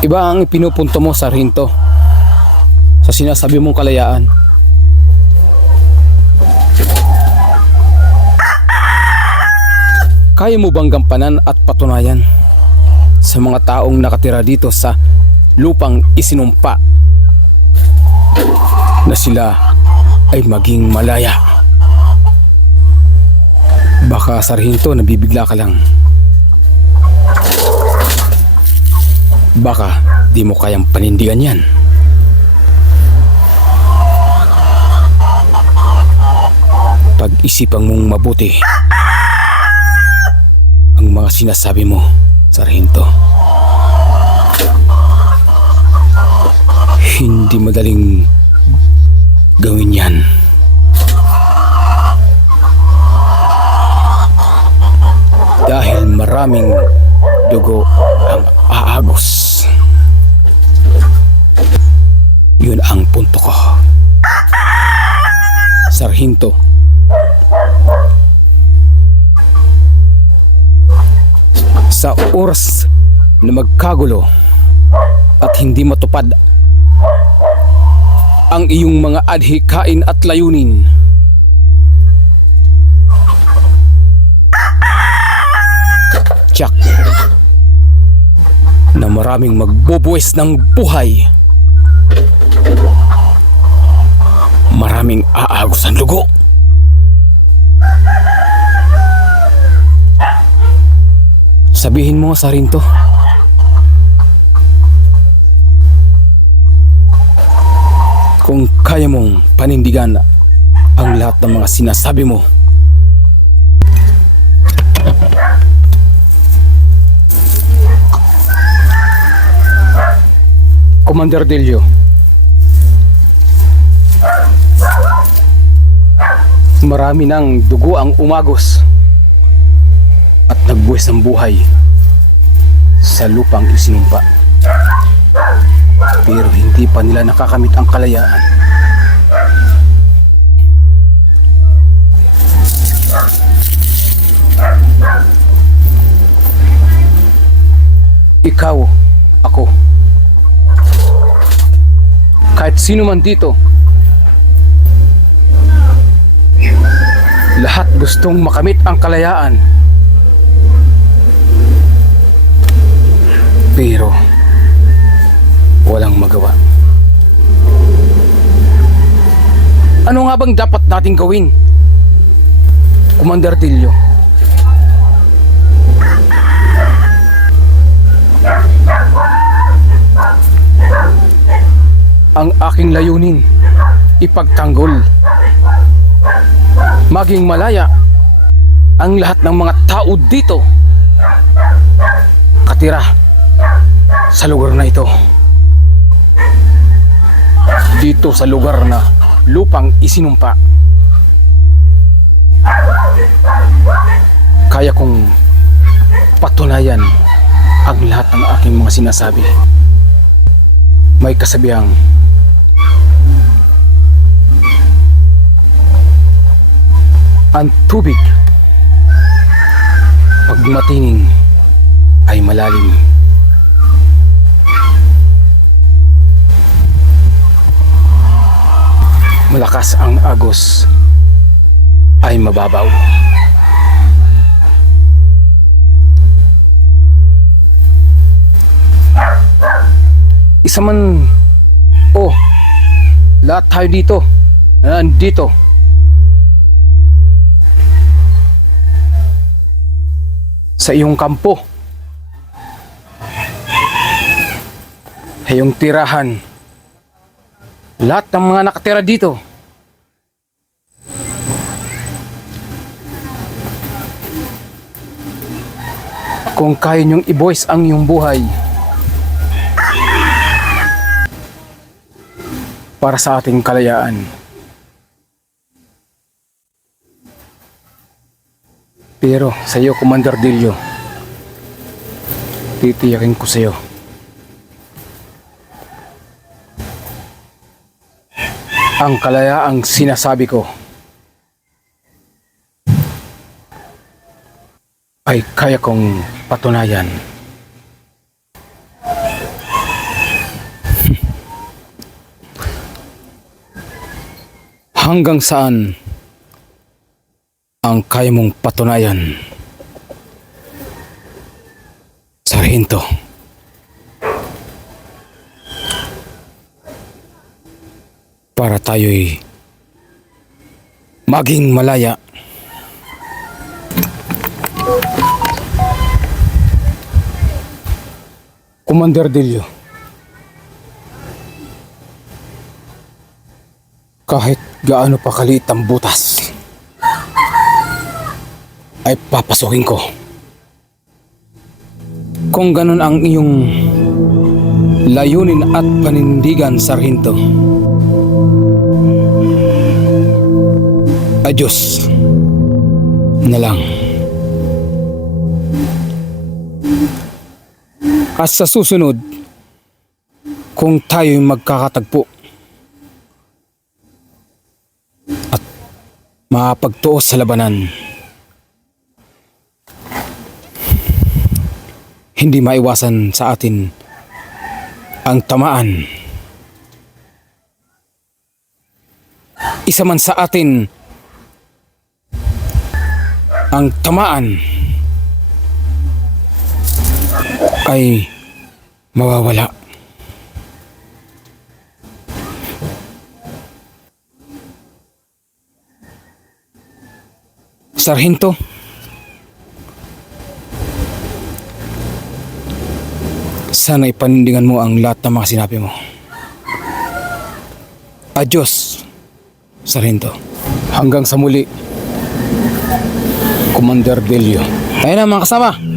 Iba ang pinupunto mo, Sarhinto, sa sinasabi mong kalayaan. Kaya mo bang gampanan at patunayan sa mga taong nakatira dito sa lupang isinumpa na sila ay maging malaya? Baka, Sarhinto, nabibigla ka lang. Baka di mo kayang panindigan yan. Pag-isipan mong mabuti ang mga sinasabi mo, Sarhinto. Hindi madaling gawin yan. Dahil maraming dugo ang aagos. Yun ang punto ko, Sarhinto. Sa oras na magkagulo at hindi matupad ang iyong mga adhikain at layunin, tiyak na maraming magbubuwis ng buhay, maraming aagos ang dugo. Sabihin mo, Sarhinto. Kung kaya mong panindigan ang lahat ng mga sinasabi mo. Commander Delio, marami ng dugo ang umagos at nagbuwis ng buhay sa lupang isinumpa. Pero hindi pa nila nakakamit ang kalayaan. Ikaw, ako, kahit sino man dito, lahat gustong makamit ang kalayaan. Pero walang magawa. Ano nga bang dapat nating gawin, Commander Delio? Ang aking layunin, ipagtanggol, maging malaya ang lahat ng mga tao dito, katira sa lugar na ito. Dito sa lugar na lupang isinumpa. Kaya kong patunayan ang lahat ng aking mga sinasabi. May kasabihang ang tubig pag matingin ay malalim. Malakas ang agos ay mababaw. Isa man lahat tayo dito na nandito sa iyong kampo, sa iyong tirahan, lahat ng mga nakatira dito, kung kaya niyong i-voice ang iyong buhay para sa ating kalayaan, pero sa iyo, Commander Delio, titiyakin ko sa iyo, ang kalayaang sinasabi ko ay kaya kong patunayan. Hanggang saan ang kaya mong patunayan, Sarhinto? Para tayo'y maging malaya. Commander Delio, kahit gaano pa kaliit ang butas, ay papasukin ko. Kung ganun ang iyong layunin at panindigan, Sarhinto, adios na lang. At sa susunod, kung tayo'y magkakatagpo at mapagtuos sa labanan, hindi maiwasan sa atin ang tamaan. Isa man sa atin ang tamaan ay mawawala. Sarhinto, sana ipanindigan mo ang lahat ng mga sinabi mo. Adios, Sarhinto. Hanggang sa muli, Commander Delio. Ayun na mga kasama.